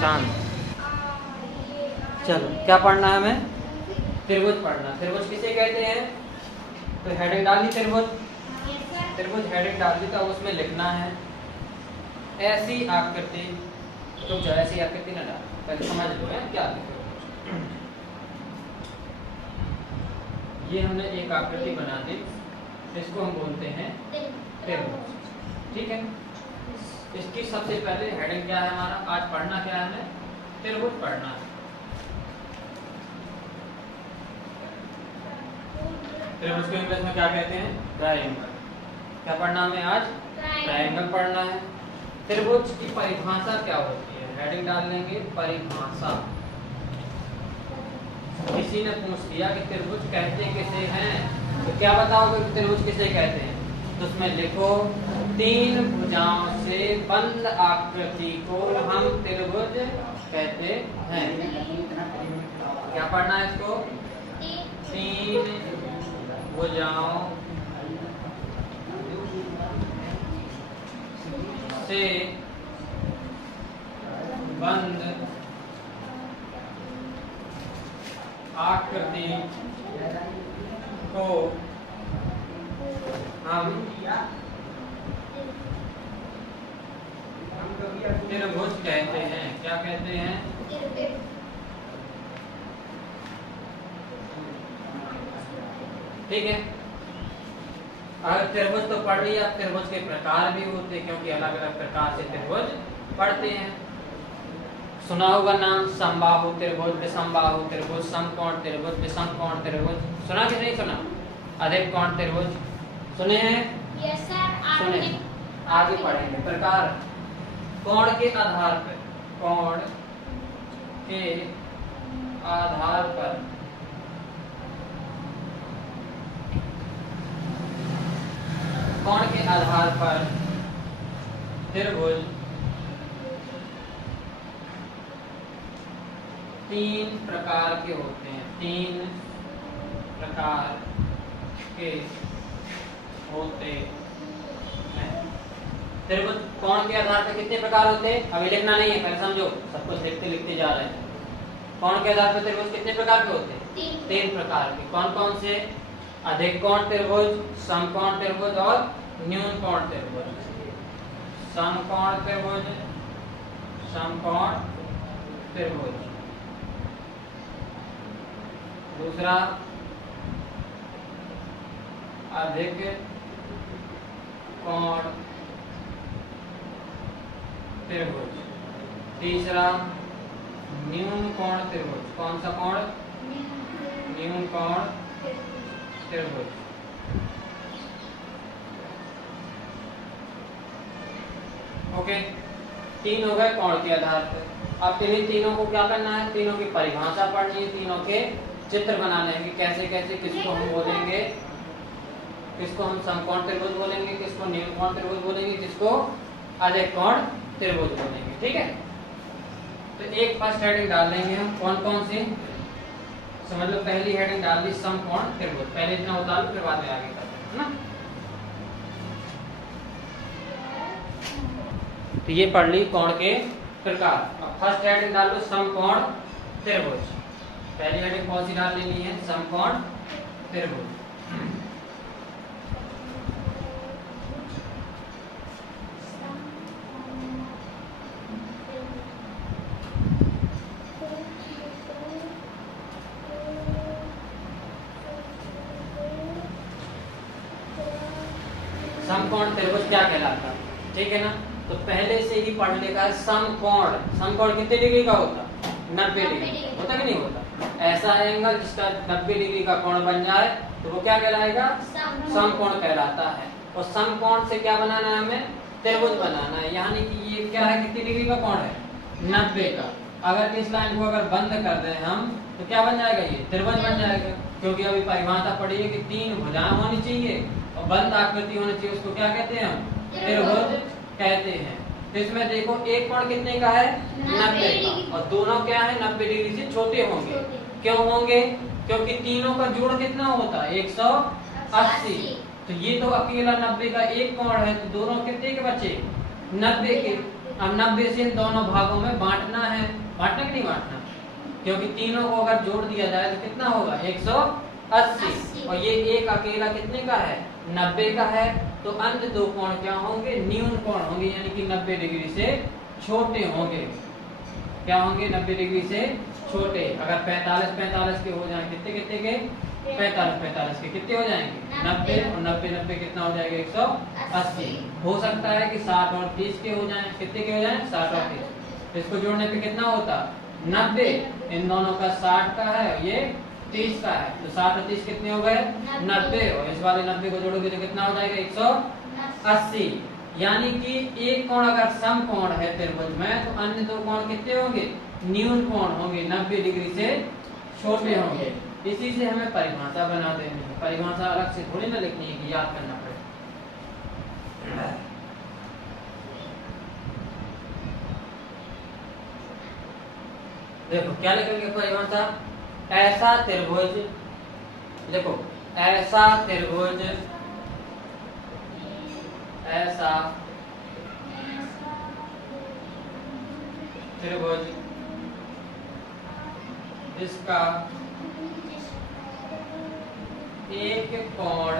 शांत। चलो क्या पढ़ना है हमें? त्रिभुज पढ़ना। त्रिभुज किसे कहते हैं? तो हेडिंग डाल दी त्रिभुज। त्रिभुज हेडिंग डाल दी तो उसमें लिखना है ऐसी आकृति। तो जो ऐसी आकृति ना डाल, पहले समझ लो है क्या लिखे। ये हमने एक आकृति बना दी, इसको हम बोलते हैं त्रिभुज। ठीक है, इसकी सबसे पहले हेडिंग क्या है हमारा? आज पढ़ना क्या है हमें? त्रिभुज पढ़ना है। त्रिभुज को इंग्लिश में क्या कहते हैं? ट्रायंगल। क्या पढ़ना हमें आज? ट्रायंगल पढ़ना है। त्रिभुज की परिभाषा क्या होती है? हेडिंग डाल लेंगे परिभाषा। किसी ने पूछ दिया कि त्रिभुज कहते किसे हैं, तो क्या बताओगे कि त्रिभुज किसे कहते हैं? तो उसमें लिखो तीन भुजाओं से बंद आकृति को हम त्रिभुज कहते हैं। क्या पढ़ना है इसको? तीन भुजाओं से बंद आकृति को हम त्रिभुज कहते हैं। क्या कहते हैं? ठीक है, अगर त्रिभुज तो पढ़ लिया, त्रिभुज के प्रकार भी होते हैं, क्योंकि अलग अलग प्रकार से त्रिभुज पढ़ते हैं। सुना होगा नाम समबाहु त्रिभुज, विषमबाहु त्रिभुज, समकोण त्रिभुज, विषमकोण त्रिभुज। सुना कि नहीं सुना? अधिक कोण त्रिभुज सुने हैं? Yes sir. सुने, आगे पढ़ेंगे। प्रकार कोण के आधार पर, कोण के आधार पर कोण के आधार पर त्रिभुज तीन प्रकार के होते हैं। तीन प्रकार के होते हैं। त्रिभुज कोण के आधार पर कितने प्रकार होते हैं? अभी लिखना नहीं है, पहले समझो, सब कुछ लिखते लिखते जा रहे हैं। कोण के आधार पर त्रिभुज कितने प्रकार के होते हैं? तीन प्रकार के। कौन कौन से? अधिक कोण त्रिभुज, समकोण त्रिभुज और न्यून कोण त्रिभुज। समकोण त्रिभुज, समकोण त्रिभुज। दूसरा अधिक कोण त्रिभुज। तीसरा न्यून कोण त्रिभुज। कौन सा कोण? न्यून कोण त्रिभुज। ओके, तीन हो गए कोण के आधार पर। अब इन्हीं तीनों को क्या करना है? तीनों की परिभाषा पढ़नी है, तीनों के चित्र बनाने हैं कि कैसे कैसे किसको हम बोलेंगे, किसको हम समकोण त्रिभुज बोलेंगे, किसको न्यून कोण त्रिभुज बोलेंगे, किसको अधिक कोण त्रिभुज बोलेंगे। ठीक है, तो एक फर्स्ट हेडिंग डाल देंगे हम। कौन कौन सी? समझ लो, पहली हेडिंग डाल दी समकोण त्रिभुज। पहले इतना उतार लो, फिर बाद में आगे करते हैं ना। तो ये पढ़ ली कोण के प्रकार। अब फर्स्ट हेडिंग डाल लो समकोण त्रिभुज। पहली हेडिंग कौन सी डाल लेनी है? समकोण त्रिभुज। समकोण त्रिभुज क्या कहलाता है? ठीक है ना, तो पहले से ही पढ़ लेगा समकोण। समकोण कितने डिग्री का होता? 90 डिग्री। होता कि नहीं होता? ऐसा एंगल जिसका 90 डिग्री का कोण बन जाए तो वो क्या कहलाएगा? समकोण कहलाता है। और समकोण से क्या बनाना है हमें? त्रिभुज बनाना है। यानी कि ये क्या है? कितनी डिग्री का कोण है? 90 का। अगर इस लाइन को अगर बंद कर दें हम तो क्या बन जाएगा? ये त्रिभुज बन जाएगा, क्योंकि अभी परिभाषा पड़ी है कि तीन भुजाएं होनी चाहिए और बंद आकृति होनी चाहिए। उसको क्या कहते हैं हम? त्रिभुज कहते हैं। तो इसमें देखो एक कोण कितने का है? 90 का, और दोनों क्या है? 90 डिग्री से छोटे होंगे। क्यों होंगे? क्योंकि तीनों का जोड़ कितना होता है? 180। तो ये तो अकेला 90 का एक कोण है, तो दोनों कितने के बचे? 90 के। अब 90 से इन दोनों भागों में बांटना है, बांटना कि नहीं बांटना, क्योंकि तीनों को अगर जोड़ दिया जाए तो कितना होगा 180 और ये एक अकेला कितने का है 90 का है, तो अन्य दो कोण क्या होंगे न्यून कोण होंगे, यानी कि 90 डिग्री से छोटे होंगे। क्या होंगे 90 डिग्री से छोटे। अगर 45 के हो जाए कितने कितने के 45 के कितने हो जाएंगे 90 और 90 कितना हो जाएगा 180। हो सकता है कि 60 और 30 के हो जाएं, कितने के हो जाएं 60 और 30। इसको जोड़ने पे कितना होता 90, इन दोनों का 60 का है और ये 30 का है, तो 60 और 30 कितने हो गए 90 और इस वाले 90 को जोड़ोगे तो कितना हो जाएगा 180। यानी कि एक कोण अगर सम कोण है त्रिभुज में तो अन्य दो कोण कितने होंगे न्यून कोण होंगे, 90 डिग्री से छोटे होंगे। इसी से हमें परिभाषा बना देनी है, परिभाषा अलग से थोड़ी ना लिखनी है कि याद करना पड़ेगा। देखो क्या लिखेंगे परिभाषा, ऐसा त्रिभुज, देखो ऐसा त्रिभुज, ऐसा त्रिभुज जिसका एक कोण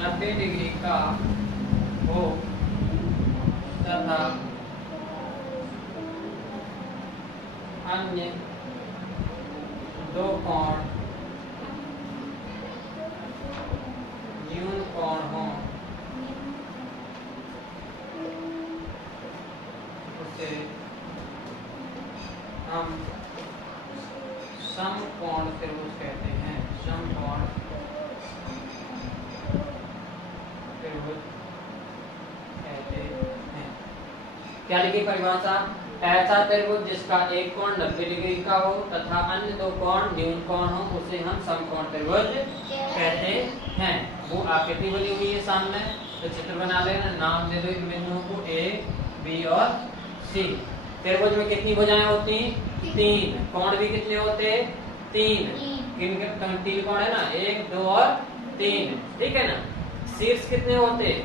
90 डिग्री का हो तथा अन्य दो कोण न्यून कोण हो, उसे हम समकोण त्रिभुज कहते हैं। समकोण त्रिभुज कहते हैं। क्या लिखी परिभाषा, ऐसा त्रिभुज जिसका एक कोण 90 डिग्री का हो तथा अन्य दो कोण न्यून कोण हो उसे हम समकोण त्रिभुज कहते हैं। वो आकृति बनी हुई है सामने, तो चित्र बना लेना, नाम दे दो इन बिंदुओं को A, B और C। त्रिभुज में कितनी भुजाएं होती हैं 3, कोण भी कितने होते हैं 3, तीन कोण है ना 1, 2 और 3, ठीक है ना। शीर्ष कितने होते हैं,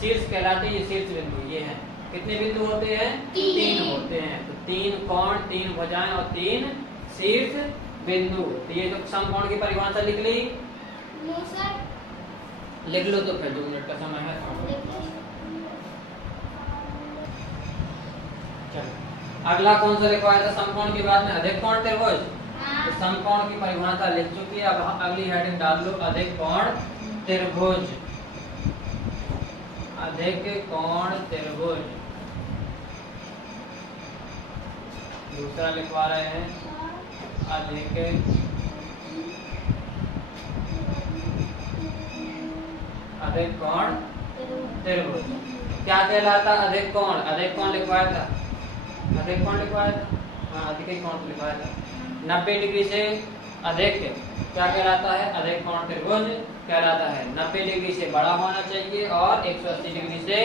शीर्ष कहलाते हैं ये शीर्ष बिंदु, ये है कितने बिंदु होते हैं 3 होते हैं, तो 3 कोण 3 भुजाएं और 3 शीर्ष बिंदु। तो ये तो समकोण की परिभाषा लिख ली, लिख लो तो फिर 2 मिनट का समय है। अगला कौन सा लिखवाया था समकोण के बाद में अधिक कोण त्रिभुज, तो समकोण की परिभाषा लिख चुकी है। अब अगली हेडिंग डाल लो अधिक कोण त्रिभुज, अधिक कोण त्रिभुज। दूसरा लिखवा रहे हैं अधिक अधिक कोण त्रिभुज। क्या कहलाता अधिक कोण, अधिक कोण लिखवाया था, अधिक कोण लिखवाया था, हाँ अधिक कोण लिखवाया था। 90 डिग्री से अधिक क्या कहलाता है अधिक कोण त्रिभुज कहलाता है। 90 डिग्री से बड़ा होना चाहिए और 180 डिग्री से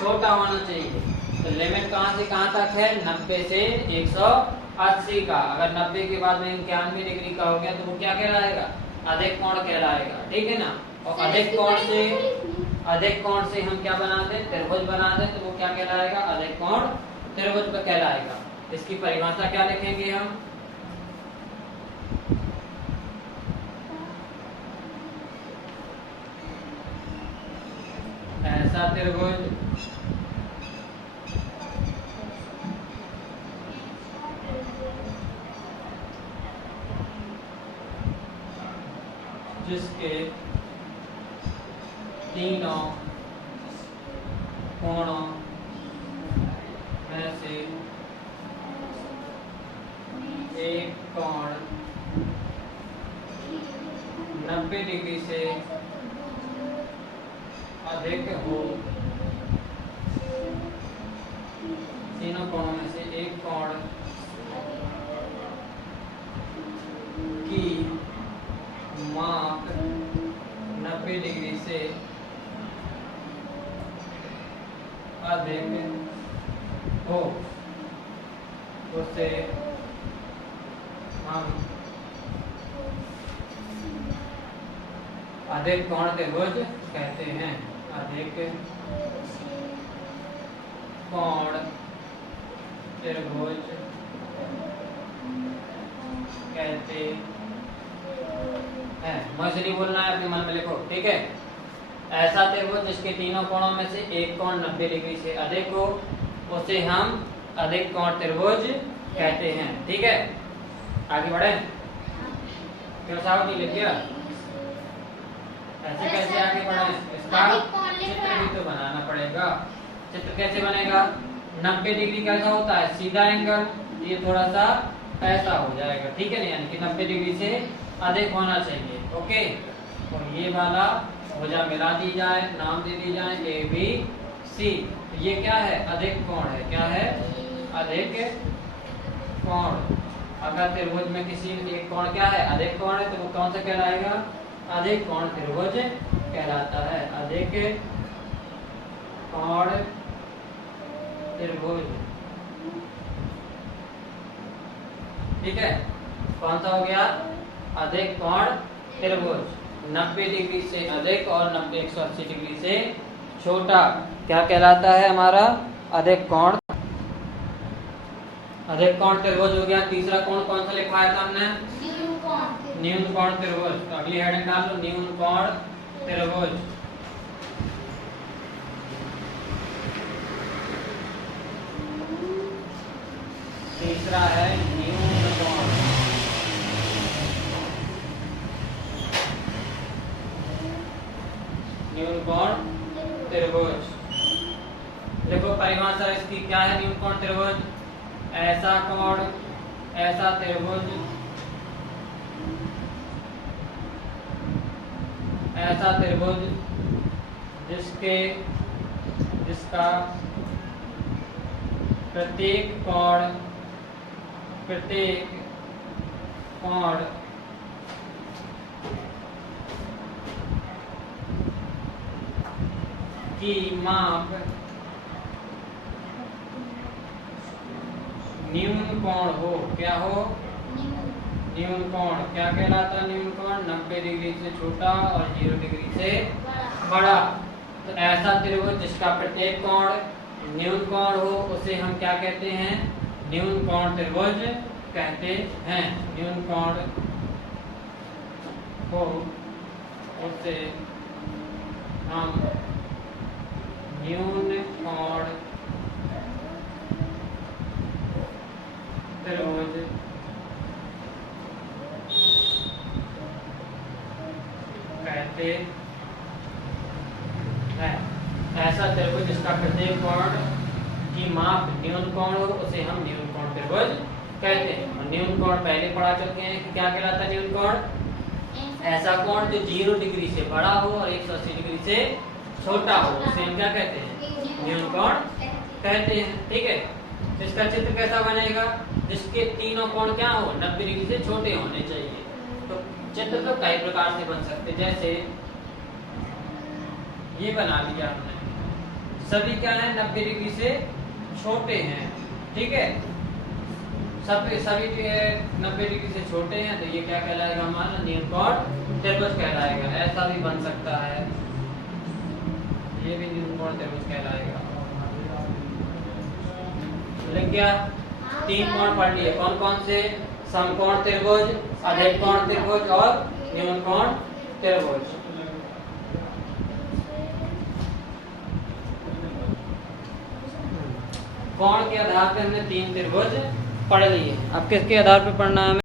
छोटा होना चाहिए। तो लिमिट कहाँ से कहाँ तक है 90 से 180 का। अगर 90 के बाद में 91 डिग्री का हो गया तो वो क्या कहलाएगा अधिक कोण कहलाएगा, ठीक है ना। और अधिक कोण से हम क्या बनाते हैं त्रिभुज बनाते हैं, तो वो क्या कहलाएगा अधिक कोण त्रिभुज पर कहलाएगा। इसकी परिभाषा क्या लिखेंगे हम, ऐसा त्रिभुज जिसके तीनों कोणों में से एक कोण 90 डिग्री से अधिक हो, तीनों कोणों में से एक कोण की माप 90 डिग्री से अधिक हो, उसे हम अधिक कोण त्रिभुज कहते हैं। अधिक कोण त्रिभुज कहते हैं। मुझे नहीं बोलना है, अपने मन में लिखो, ठीक है। ऐसा त्रिभुज जिसके तीनों कोणों में से एक कोण 90 डिग्री से अधिक हो उसे हम अधिक कोण त्रिभुज कहते हैं, ठीक है। आगे बढ़े, क्यों साहब नहीं लिख गया? ऐसे कैसे आगे बढ़े? इसका चित्र भी तो बनाना पड़ेगा। चित्र कैसे बनेगा? 90 डिग्री कैसा होता है? सीधा एंगल, ये थोड़ा सा ऐसा हो जाएगा, ठीक है ना, यानी कि 90 डिग्री से अधिक होना चाहिए, ओके। और ये वाला भुजा मिला दी जाए, नाम दे दी जाए ए बी सी। तो ये क्या है? अधिक कोण है। क्या है? अधिक कोण। अगर त्रिभुज में किसी एक कोण क्या है? अधिक कोण है, तो वो कौन सा कहलाएगा? अधिक कोण त्रिभुज कहलाता है। अधिक कोण त्रिभुज, ठीक है। कौन सा हो गया? अधिक कोण त्रिभुज। 90 डिग्री से अधिक और 180 डिग्री से छोटा क्या कहलाता है? हमारा अधिक कोण। अधिक कोण त्रिभुज हो गया। तीसरा कोण कौन सा लिखवाया था हमने? न्यून कोण त्रिभुज। तो अगली हेडिंग डाल लो, न्यून कोण त्रिभुज। तीसरा है न्यून कोण। न्यून कोण त्रिभुज। देखो परिभाषा इसकी क्या है? न्यून कोण त्रिभुज ऐसा कोण, ऐसा त्रिभुज, ऐसा त्रिभुज जिसका प्रत्येक कोण की माप न्यून कोण हो। क्या हो? न्यून कोण। क्या कहलाता है न्यून कोण? 90 डिग्री से छोटा और 0 डिग्री से बड़ा। तो ऐसा त्रिभुज जिसका प्रत्येक कोण न्यून कोण हो उसे हम क्या कहते हैं? न्यून कोण त्रिभुज कहते हैं। न्यून कोण हो उसे हम न्यून कोण त्रिभुज कहते हैं। ऐसा त्रिभुज जिसका प्रत्येक कोण की माप न्यून कोण हो उसे हम न्यून कोण त्रिभुज कहते हैं। और न्यून कोण पहले पढ़ा चुके हैं कि क्या कहलाता है न्यून कोण? ऐसा कोण जो 0 डिग्री से बड़ा हो और 180 डिग्री से छोटा हो उसे हम क्या कहते हैं? न्यून कोण कहते हैं, ठीक है। इसका चित्र कैसा बनेगा? जिसके तीनों कोण क्या हो? 90 डिग्री से छोटे होने चाहिए। तो चित्र तो कई प्रकार से बन सकते, जैसे ये बना लिया हमने। सभी क्या है? 90 डिग्री से छोटे हैं, ठीक है। सभी 90 डिग्री से छोटे हैं, तो ये क्या कहलाएगा? हमारा न्यून कोण त्रिभुज कहलाएगा। ऐसा भी बन सकता है, ये भी न्यून कोण त्रिभुज कहलाएगा। लिख गया? 3 कोण पढ़ लिए। कौन कौन से? समकोण त्रिभुज, अधिक कोण त्रिभुज और न्यून कोण त्रिभुज। कोण के आधार पर हमने 3 त्रिभुज पढ़ लिए। अब किसके आधार पर पढ़ना है हमें?